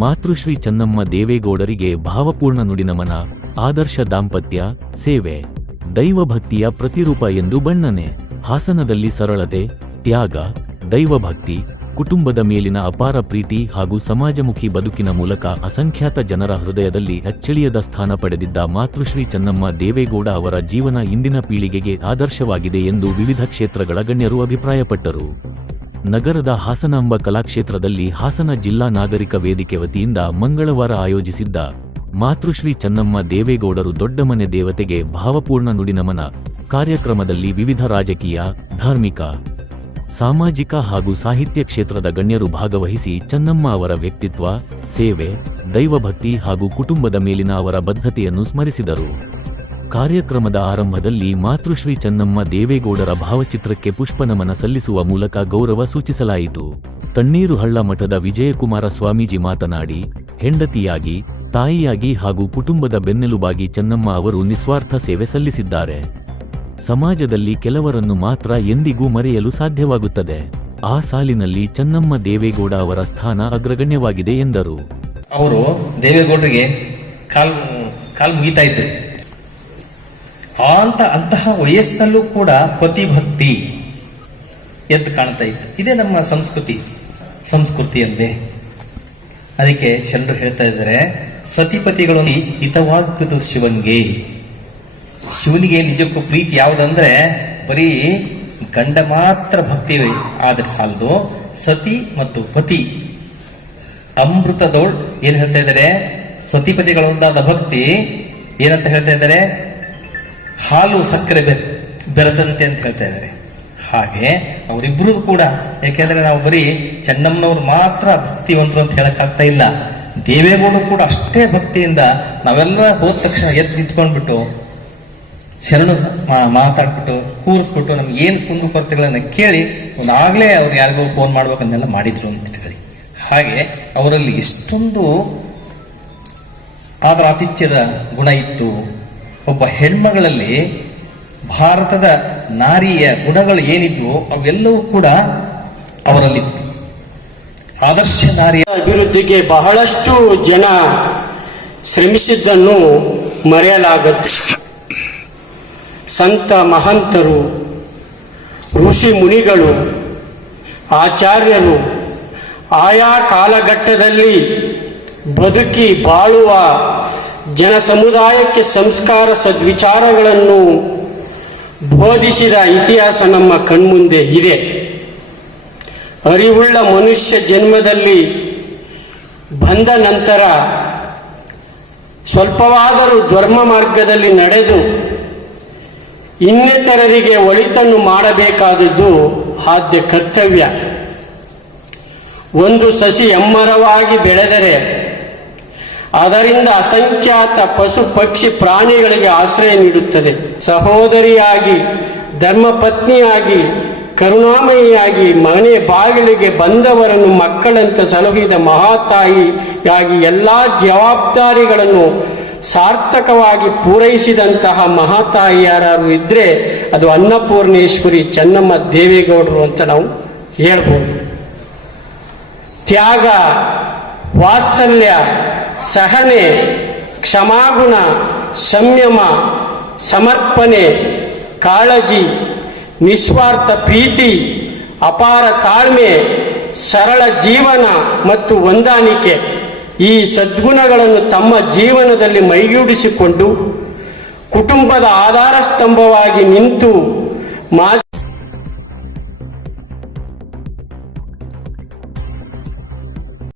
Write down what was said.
ಮಾತೃಶ್ರೀ ಚೆನ್ನಮ್ಮ ದೇವೇಗೌಡರಿಗೆ ಭಾವಪೂರ್ಣ ನುಡಿನಮನ. ಆದರ್ಶ ದಾಂಪತ್ಯ, ಸೇವೆ, ದೈವಭಕ್ತಿಯ ಪ್ರತಿರೂಪ ಎಂದು ಬಣ್ಣನೆ. ಹಾಸನದಲ್ಲಿ ಸರಳತೆ, ತ್ಯಾಗ, ದೈವಭಕ್ತಿ, ಕುಟುಂಬದ ಮೇಲಿನ ಅಪಾರ ಪ್ರೀತಿ ಹಾಗೂ ಸಮಾಜಮುಖಿ ಬದುಕಿನ ಮೂಲಕ ಅಸಂಖ್ಯಾತ ಜನರ ಹೃದಯದಲ್ಲಿ ಅಚ್ಚಳಿಯದ ಸ್ಥಾನ ಪಡೆದಿದ್ದ ಮಾತೃಶ್ರೀ ಚೆನ್ನಮ್ಮ ದೇವೇಗೌಡ ಅವರ ಜೀವನ ಇಂದಿನ ಪೀಳಿಗೆಗೆ ಆದರ್ಶವಾಗಿದೆ ಎಂದು ವಿವಿಧ ಕ್ಷೇತ್ರಗಳ ಗಣ್ಯರು ಅಭಿಪ್ರಾಯಪಟ್ಟರು. ನಗರದ ಹಾಸನಾಂಬ ಕಲಾಕ್ಷೇತ್ರದಲ್ಲಿ ಹಾಸನ ಜಿಲ್ಲಾ ನಾಗರಿಕ ವೇದಿಕೆ ವತಿಯಿಂದ ಮಂಗಳವಾರ ಆಯೋಜಿಸಿದ್ದ ಮಾತೃಶ್ರೀ ಚೆನ್ನಮ್ಮ ದೇವೇಗೌಡರು ದೊಡ್ಡಮನೆ ದೇವತೆಗೆ ಭಾವಪೂರ್ಣ ನುಡಿನಮನ ಕಾರ್ಯಕ್ರಮದಲ್ಲಿ ವಿವಿಧ ರಾಜಕೀಯ, ಧಾರ್ಮಿಕ, ಸಾಮಾಜಿಕ ಹಾಗೂ ಸಾಹಿತ್ಯ ಕ್ಷೇತ್ರದ ಗಣ್ಯರು ಭಾಗವಹಿಸಿ ಚೆನ್ನಮ್ಮ ಅವರ ವ್ಯಕ್ತಿತ್ವ, ಸೇವೆ, ದೈವಭಕ್ತಿ ಹಾಗೂ ಕುಟುಂಬದ ಮೇಲಿನ ಅವರ ಬದ್ಧತೆಯನ್ನು ಸ್ಮರಿಸಿದರು. ಕಾರ್ಯಕ್ರಮದ ಆರಂಭದಲ್ಲಿ ಮಾತೃಶ್ರೀ ಚೆನ್ನಮ್ಮ ದೇವೇಗೌಡರ ಭಾವಚಿತ್ರಕ್ಕೆ ಪುಷ್ಪನಮನ ಸಲ್ಲಿಸುವ ಮೂಲಕ ಗೌರವ ಸೂಚಿಸಲಾಯಿತು. ತಣ್ಣೀರುಹಳ್ಳ ಮಠದ ವಿಜಯಕುಮಾರ ಸ್ವಾಮೀಜಿ ಮಾತನಾಡಿ, ಹೆಂಡತಿಯಾಗಿ, ತಾಯಿಯಾಗಿ ಹಾಗೂ ಕುಟುಂಬದ ಬೆನ್ನೆಲುಬಾಗಿ ಚೆನ್ನಮ್ಮ ಅವರು ನಿಸ್ವಾರ್ಥ ಸೇವೆ ಸಲ್ಲಿಸಿದ್ದಾರೆ. ಸಮಾಜದಲ್ಲಿ ಕೆಲವರನ್ನು ಮಾತ್ರ ಎಂದಿಗೂ ಮರೆಯಲು ಸಾಧ್ಯವಾಗುತ್ತದೆ. ಆ ಸಾಲಿನಲ್ಲಿ ಚೆನ್ನಮ್ಮ ದೇವೇಗೌಡ ಅವರ ಸ್ಥಾನ ಅಗ್ರಗಣ್ಯವಾಗಿದೆ ಎಂದರು. ಅವರು ದೇವೇಗೌಡರಿಗೆ ಕಾಲ್ ಮುಗಿತಾ ಇದ್ರು. ಅಂತಹ ವಯಸ್ಸಿನಲ್ಲೂ ಕೂಡ ಪತಿಭಕ್ತಿ ಎದ್ದು ಕಾಣ್ತಾ ಇತ್ತು. ಇದೇ ನಮ್ಮ ಸಂಸ್ಕೃತಿ ಅಂದೆ. ಅದಕ್ಕೆ ಶರಣರು ಹೇಳ್ತಾ ಇದ್ದಾರೆ, ಸತಿಪತಿಗಳು ಹಿತವಾಗ್ಬೋದು ಶಿವನಿಗೆ ನಿಜಕ್ಕೂ ಪ್ರೀತಿ ಯಾವುದಂದ್ರೆ ಬರೀ ಗಂಡ ಮಾತ್ರ ಭಕ್ತಿ ಆದ್ರೆ ಸಾಲದು, ಸತಿ ಮತ್ತು ಪತಿ ಅಮೃತದೋಳ್ ಏನ್ ಹೇಳ್ತಾ ಇದ್ದಾರೆ, ಸತಿಪತಿಗಳೊಂದಾದ ಭಕ್ತಿ ಏನಂತ ಹೇಳ್ತಾ ಇದ್ದಾರೆ, ಹಾಲು ಸಕ್ಕರೆ ಬೆರೆದಂತೆ ಅಂತ ಹೇಳ್ತಾ ಇದ್ದಾರೆ. ಹಾಗೆ ಅವರಿಬ್ರು ಕೂಡ, ಯಾಕೆಂದ್ರೆ ನಾವು ಬರೀ ಚೆನ್ನಮ್ಮನವ್ರು ಮಾತ್ರ ಭಕ್ತಿವಂತರು ಅಂತ ಹೇಳಕ್ಕಾಗ್ತಾ ಇಲ್ಲ. ದೇವೇಗೌಡರು ಕೂಡ ಅಷ್ಟೇ ಭಕ್ತಿಯಿಂದ ನಾವೆಲ್ಲ ಹೋದ ತಕ್ಷಣ ಎದ್ದು ನಿಂತ್ಕೊಂಡ್ಬಿಟ್ಟು ಶರಣ ಮಾತಾಡ್ಬಿಟ್ಟು ಕೂರಿಸ್ಬಿಟ್ಟು ನಮ್ಗೆ ಏನು ಕುಂದು ಕೊರತೆಗಳನ್ನ ಕೇಳಿ ಒಂದಾಗ್ಲೇ ಅವ್ರು ಯಾರಿಗೋ ಫೋನ್ ಮಾಡ್ಬೇಕನ್ನೆಲ್ಲ ಮಾಡಿದ್ರು ಅಂತ ಹೇಳಿ. ಹಾಗೆ ಅವರಲ್ಲಿ ಎಷ್ಟೊಂದು ಆತಿಥ್ಯದ ಗುಣ ಇತ್ತು. ಒಬ್ಬ ಹೆಣ್ಮಗಳಲ್ಲಿ ಭಾರತದ ನಾರಿಯ ಗುಣಗಳು ಏನಿದ್ವು ಅವೆಲ್ಲವೂ ಕೂಡ ಅವರಲ್ಲಿತ್ತು. ಆದರ್ಶ ನಾರಿಯ ಅಭಿವೃದ್ಧಿಗೆ ಬಹಳಷ್ಟು ಜನ ಶ್ರಮಿಸಿದ್ದನ್ನು ಮರೆಯಲಾಗದು. ಸಂತ ಮಹಂತರು, ಋಷಿ ಮುನಿಗಳು, ಆಚಾರ್ಯರು ಆಯಾ ಕಾಲಘಟ್ಟದಲ್ಲಿ ಬದುಕಿ ಬಾಳುವ ಜನ ಸಮುದಾಯಕ್ಕೆ ಸಂಸ್ಕಾರ ಸದ್ವಿಚಾರಗಳನ್ನು ಬೋಧಿಸಿದ ಇತಿಹಾಸ ನಮ್ಮ ಕಣ್ಮುಂದೆ ಇದೆ. ಅರಿವುಳ್ಳ ಮನುಷ್ಯ ಜನ್ಮದಲ್ಲಿ ಬಂದ ನಂತರ ಸ್ವಲ್ಪವಾದರೂ ಧರ್ಮ ಮಾರ್ಗದಲ್ಲಿ ನಡೆದು ಇನ್ನಿತರರಿಗೆ ಒಳಿತನ್ನು ಮಾಡಬೇಕಾದದ್ದು ಆದ್ಯ ಕರ್ತವ್ಯ. ಒಂದು ಸಸಿ ಎಮ್ಮರವಾಗಿ ಬೆಳೆದರೆ ಅದರಿಂದ ಅಸಂಖ್ಯಾತ ಪಶು ಪಕ್ಷಿ ಪ್ರಾಣಿಗಳಿಗೆ ಆಶ್ರಯ ನೀಡುತ್ತದೆ. ಸಹೋದರಿಯಾಗಿ, ಧರ್ಮಪತ್ನಿಯಾಗಿ, ಕರುಣಾಮಯಿಯಾಗಿ ಮನೆ ಬಾಗಿಲಿಗೆ ಬಂದವರನ್ನು ಮಕ್ಕಳಂತೆ ಸಲಹಿದ ಮಹಾತಾಯಿಯಾಗಿ ಎಲ್ಲ ಜವಾಬ್ದಾರಿಗಳನ್ನು ಸಾರ್ಥಕವಾಗಿ ಪೂರೈಸಿದಂತಹ ಮಹಾತಾಯಿ ಯಾರು ಇದ್ರೆ ಅದು ಅನ್ನಪೂರ್ಣೇಶ್ವರಿ ಚೆನ್ನಮ್ಮ ದೇವೇಗೌಡರು ಅಂತ ನಾವು ಹೇಳ್ಬೋದು. ತ್ಯಾಗ, ವಾತ್ಸಲ್ಯ, ಸಹನೆ, ಕ್ಷಮಾಗುಣ, ಸಂಯಮ, ಸಮರ್ಪಣೆ, ಕಾಳಜಿ, ನಿಸ್ವಾರ್ಥ ಪ್ರೀತಿ, ಅಪಾರ ತಾಳ್ಮೆ, ಸರಳ ಜೀವನ ಮತ್ತು ಹೊಂದಾಣಿಕೆ ಈ ಸದ್ಗುಣಗಳನ್ನು ತಮ್ಮ ಜೀವನದಲ್ಲಿ ಮೈಗೂಡಿಸಿಕೊಂಡು ಕುಟುಂಬದ ಆಧಾರ ಸ್ತಂಭವಾಗಿ ನಿಂತು